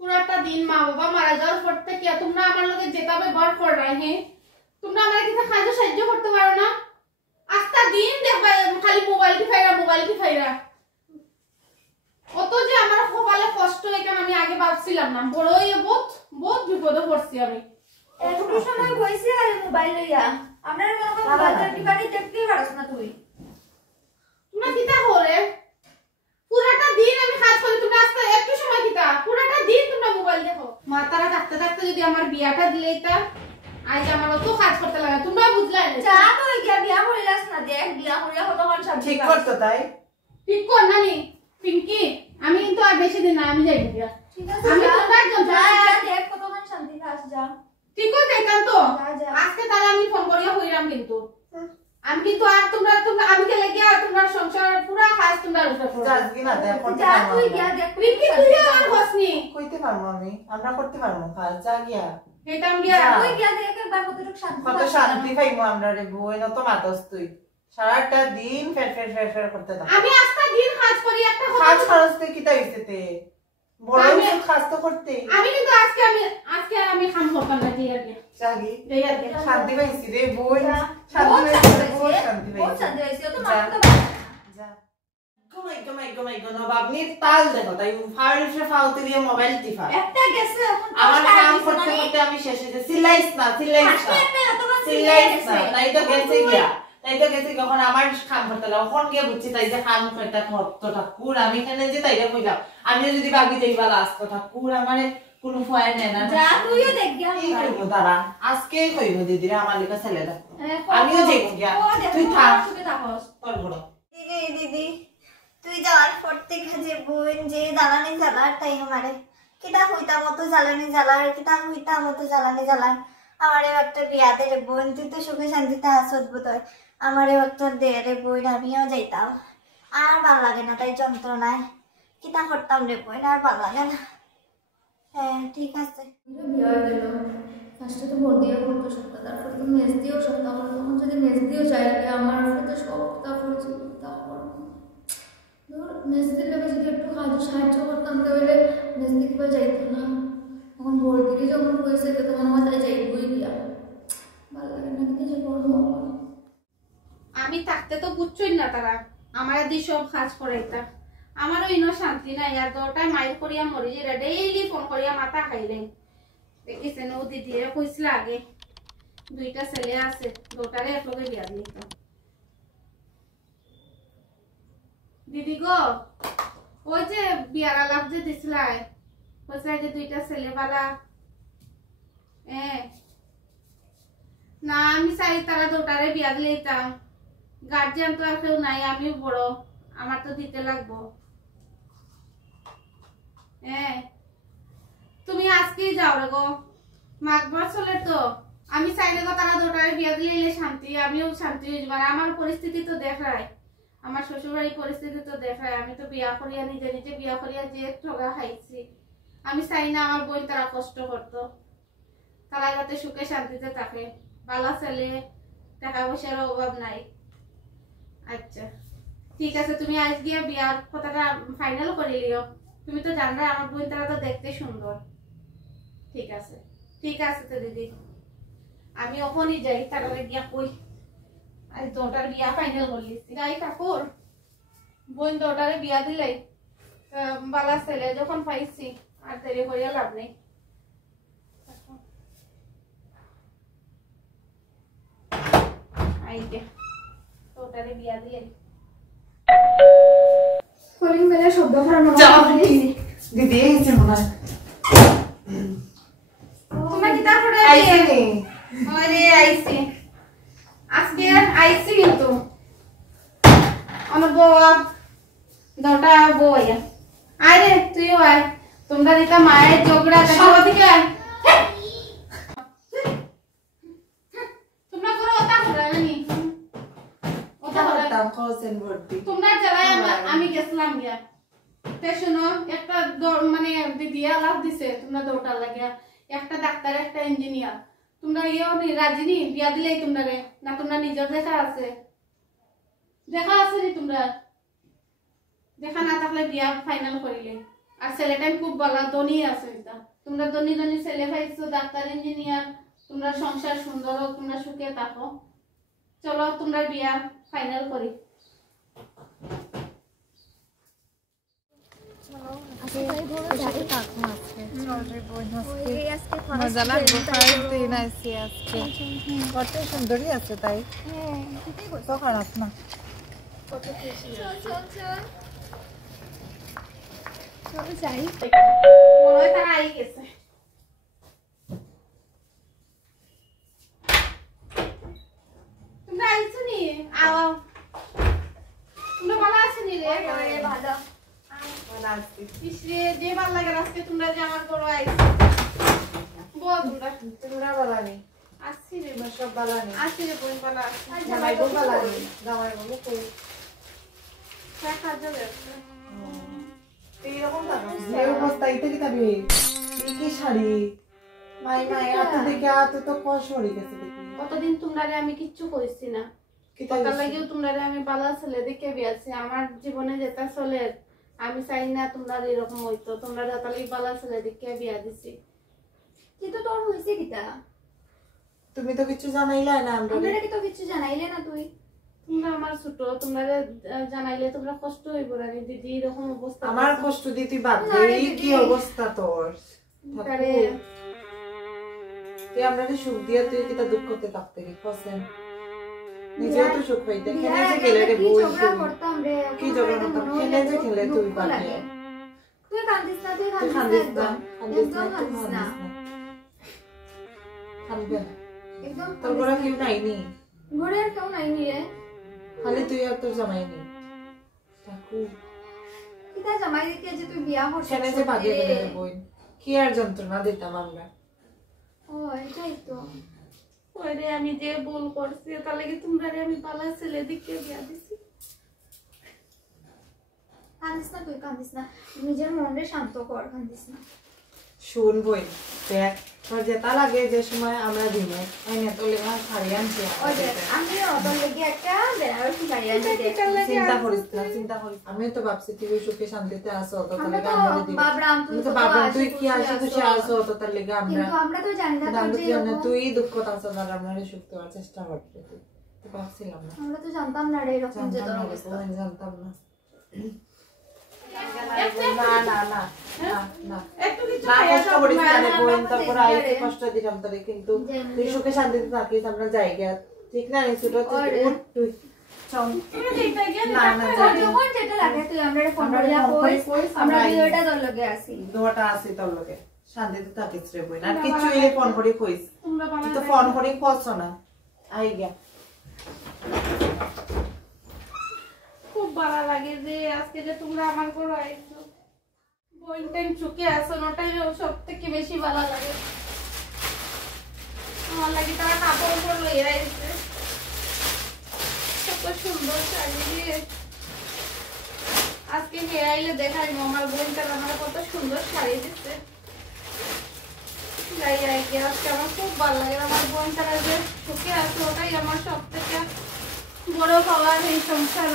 পুরাটা দিন মা বাবা মারা যাওয়ার পর থেকে তোমরা আমার লগে যেটা ব্যবহার কর রাহে তোমরা আমার কিছু কাজে সাহায্য করতে পারো না আজটা দিন দেখবা খালি মোবাইল কি ফাইরা অত যে আমার কপালে কষ্ট এটা আমি আগে ভাবছিলাম না বড়ই বহুত বিপদে পড়ছি আমি একটু সময় বইছি আর মোবাইল লইয়া আপনার মোবাইল টিপানি দেখতেই পারছ না তুই তোমরা কিটা করে পুরাটা দিন আমি কাজ করি তোমরা আজকে একটু সময় কিটা পুরাটা দিন তোমরা মোবাইল দেখো মাতারা থাকতে যদি আমার বিয়াটা দিলেইতা আজ আমার অত কাজ করতে লাগে তোমরা বুঝলা না যা তো কি বিয়া করিলাস না দেখ বিয়া করিয়া কতক্ষণ সব ঠিক করতে তাই ঠিক কর নানি পিঙ্কি আমি কিন্তু আর বেশি দিন না আমি যাই বিয়া ঠিক আছে আমি তোমরা যা দেখ কতক্ষণ শান্তি পাস যা ঠিক করে দেখান তো আজকে তারা আমি ফোন করিয়া হইরাম কিন্তু আমি কিন্তু আর তোমরা আমি কে লাগিয়া তোমরা সংসার পুরা কাজ তোমরা উপরে করো যাস না দেখ করতে যা পারবো তুই গিয়া দেখ পিঙ্কি তুই আর হসনি কইতে পারবো আমরা করতে পারবো কাজ যা গিয়া হেতাম গিয়া তুই গিয়া দেখ একবার কতটুক শান্তি কত শান্তি পাইমু আমরা রে বই না তো মাতস তুই সারাটা দিন ফের করতে থাক আমি আজকে দিন কাজ করি একটা কাজ খরচ তে কিটা হইছেতে বড় কাজ তো করতে আমি কিন্তু আজকে আর আমি কাম করতাম না ঠিক আছে জাগি দেয়া দে শান্তি পাইছি রে বই শান্তি শান্তি বহুত পাইছি শান্তি হইছে তো মাথা তো যা গমাই আপনি তাল দেখো তাই ফাড়ে ফাউতে দিয়ে মোবাইল টিপা একটা গেছে আমার কাম করতে করতে আমি শেষ হইছে সিলাইস না তাই তো গেছে গিয়া যখন আমার কাম করতে লাগা কোন গিয়ে বুঝছি তাই যে কাম করতে কত ঠাকুর আমি এখানে যে তাইরে কইলাম আমি যদি বাগি দেইবা লাস্ট ঠাকুর আমারে কোনো ফয় নেই না যা তুইও দেখ গিয়া কি কইবো তারা আজকে কইবো দিদিরা আমার লিখা ছেলে দেখো আমিও যাইব গিয়া তুই থাক তোর বড় দিদি তুই যাওয়ার পর থেকে যে বোন যে জ্বালানি জ্বালার তাই আমারে কিতা হইতা মতো জ্বালানি জ্বালার কিতা হইতা মতো জ্বালানি জ্বালার আমারে একটা বিয়া দে রে বোন তুই তো সুখে শান্তিতে আসত বোধহয় আমারে একটা দে রে বোন আমিও যাইতাম আর ভাল লাগে না তাই যন্ত্রণায় কিতা করতাম রে বোন আর ভাল লাগে না হ্যাঁ ঠিক আছে বিয়া হয়ে গেল ফার্স্টে তো ভোট দিয়ে করতো সপ্তাহ তারপর তো মেজ দিয়েও সপ্তাহ করতো তখন যদি মেজ দিয়েও যাই আমার উপরে তো সপ্তাহ করেছি তারপর ধর মেজ দিলে যদি একটু সাহায্য করতাম তাহলে মেজ দিকে যাইতো না তখন ভোট দিকে যখন হয়েছে তখন আমার তাই যাইবই দিয়া ভালো লাগে না কিন্তু যে করবো আমি থাকতে তো বুঝছই না তারা আমার দি সব কাজ করাইতা আমারও ইনো শান্তি নাই আর দোটায় মাইল করিয়া মরি যে ডেইলি ফোন করিয়া মাথা খাইলেন দেখিছেন ও দিদি কইছিল আগে দুইটা ছেলে আছে দোটারে একলগে বিয়া দিত দিদি গো ওই যে বিয়ার আলাপ যে দিছিলাই কইছিল যে দুইটা ছেলে বালা না আমি চাই তারা দোটারে বিয়া দিলেইতাম গার্জিয়ান তো আর কেউ নাই আমিও বড় আমার তো দিতে লাগবো তুমি আজকেই যাও রে গো মাঘবার চলে তো আমি চাইলে গো তারা দোটারে বিয়া দিলে শান্তি আমিও শান্তি হয়ে যাবার আমার পরিস্থিতি তো দেখায় আমার শ্বশুরবাড়ির পরিস্থিতি তো দেখায় আমি তো বিয়া করিয়া নিজে নিজে বিয়া করিয়া যে ঠগা খাইছি আমি চাই না আমার বোন তারা কষ্ট করতো তারা যাতে সুখে শান্তিতে থাকে বালা ছেলে টাকা পয়সার অভাব নাই আচ্ছা ঠিক আছে তুমি আজ গিয়ে বিয়ার কথাটা ফাইনাল করে লিও তুমি তো জানবে আমার বোন তারা তো দেখতে সুন্দর ঠিক আছে তো দিদি আমি ওখানেই যাই তারা গিয়া কই আজ দোটার বিয়া ফাইনাল করলি যাই ঠাকুর বোন দোটারে বিয়া দিলে বালা ছেলে যখন পাইছি আর দেরি করিয়া লাভ নেই আইতে দোটারে বিয়া দিলে কলিং বেলা শব্দ করানো দিদি এইছে মনে হয় তোমরা কি তারপরে আইছি আরে আইছি আজকে আইছি কিন্তু আমার বউ দোটা বউ আরে তুইও আয় তোমরা দিতা মায়ের ঝগড়া দেখো দিকে আয় তোমরা করে ওটা করে নানি ওটা করে কোসেন ভর্তি তোমরা জ্বালায় আমি গেছিলাম গিয়া তে শুনো একটা মানে দিদি আলাপ দিছে তোমরা দৌড়টা লাগিয়া একটা ডাক্তার একটা ইঞ্জিনিয়ার তোমরা ইয়েও নি রাজিনি বিয়া দিলেই তোমরা রে না তোমরা নিজের দেখা আছে নি তোমরা দেখা না থাকলে বিয়া ফাইনাল করিলে। আর ছেলেটাই খুব ভালো ধনী আছে এটা। তোমরা ধনী ধনী ছেলে পাইছো, ডাক্তার ইঞ্জিনিয়ার, তোমরা সংসার সুন্দর হোক, তোমরা সুখে থাকো। চলো তোমরা বিয়া ফাইনাল করি। সুন্দরী আছে তাই তো খারাপ না। মনে হয় তারা আই গেছে। তোমরা আইছো নি? আও তোমরা ভালো আছো নি রে? ভালো ইসরে যে ভালো লাগে আজকে তোমরা যে আমার বড় আইছো। বল তোমরা বালানি আসছি রে, সব বালানি আসছি রে বোন ভালো আছি। জামাই বউ বালানি জামাই বউ কই দেখা যাবে। এইরকম যে অবস্থা এটা কি তবে কি শাড়ি মাই মাই এত দেখে এত তো কষ হয়ে গেছে দেখি। কতদিন তোমরা আমি কিচ্ছু কইছি না, কি তাই তার লাগেও তোমরা আমি ভালো ছেলে দেখে বিয়াছি। আমার জীবনে যেটা চলে আমি চাই না তোমরা এরকম হইতো। তোমরা তাহলে ভালো ছেলে দেখে বিয়া দিছি। কিন্তু তোর হইছে কিটা? তুমি তো কিছু জানাইলা না আমরা আমরা কি তো কিছু জানাইলে না তুই? তোমরা আমার ছোট, তোমরা জানাইলে তোমরা কষ্ট হইব না দিদি। এরকম অবস্থা আমার কষ্ট দিয়ে তুই বাদ দে। এই কি অবস্থা তোর? তারে তুই আমরা সুখ দিয়া তুই কি তা দুঃখতে থাকতে কি ফসেন নিজে তো সুখ পাইতে কেনে যে গেলে রে বই ঝগড়া করতাম রে। কি ঝগড়া করতাম কেনে যে খেলে তুই বাদ দে। তুই কান্দিস না, তুই তুই কান্দিস খান্দিস না, না একদম কান্দিস না, খান্দিস না একদম তোর বড় কেউ নাই নি ঘরে আর কেউ নাই নি রে। খালি তুই আর তোর জামাই নি ঠাকুর কিটা জামাই দেখে যে তুই বিয়া করছিস? কেনে যে বাজে গেলে রে বই কি আর যন্ত্রণা দিতাম আমরা। ও এটাই তো। ওরে আমি যে ভুল করছি তার লাগি তোমরা আমি ভালো ছেলে দেখে বিয়া দিছি। কান্দিস না, তুই কান্দিস না, নিজের মনরে শান্ত কর, কান্দিস না। শুন বই দেখ তোর যেটা লাগে যে সময় আমরা দিনে আইনে তো লেগা শাড়ি আনছি ওই যে আমি ওদের লাগি একটা বেনারসি শাড়ি আনি দে। চিন্তা করিস না চিন্তা করিস আমি তো ভাবছি তুই সুখে শান্তিতে আসো তো তার আমরা লেগে তো আমরা দিবি বাবরাম, তুই তো বাবা তুই কি আসি তুই আসো তো তার লেগে আমরা কিন্তু আমরা তো জানি না কিন্তু আমরা তুই কি জানি এরকম- তুই দুঃখ আছো আর আমরা সুখ দেওয়ার চেষ্টা করতে তুই তো ভাবছিলাম না আমরা তো জানতাম না রে এরকম যে তোর জানতাম না অবস্থা। আমি জানতাম না না না না না না একটু কিছু না খাইয়া কষ্ট যাও করিস তোমরা। না রে বোন তারপর আইতে কষ্ট দিলাম তোরে কিন্তু তুই সুখে শান্তিতে থাকিস আমরা জায়গা ঠিক না রে ছোট ওরে। উঠ তুই চল তুমি দেখতে গিয়ে না, না, তোর যখন যেটা লাগে তুই আমরা ফোন আমরা করিয়া ফোন করে কইস, কইস, আমরা আমরা ভিডিওটা তোর লগে আসি। দোয়াটা আছে তোর লগে শান্তিতে থাকিস রে বোন আর কিছু এলে ফোন করে কইস তোমরা ভালো তুই তো ফোন করে কইছ না আই গিয়া খুব ভালো লাগে যে আজকে যে তোমরা আমার ঘরে আইছো। বোন টাইম চুকে আসো ওটাই সব থেকে বেশি ভালো লাগে। আমার লাগে তারা কাপড় উপর লইয়া আইছে কত সুন্দর শাড়ি দিয়ে। আজকে হে আইলে দেখাই আমার বোনটা আমার কত সুন্দর শাড়ি দিচ্ছে। যাই আর কি আজকে আমার খুব ভালো লাগে। আমার বোনটা যে সুখে আছে ওটাই আমার সব থেকে বড় পাওয়ার এই সংসার।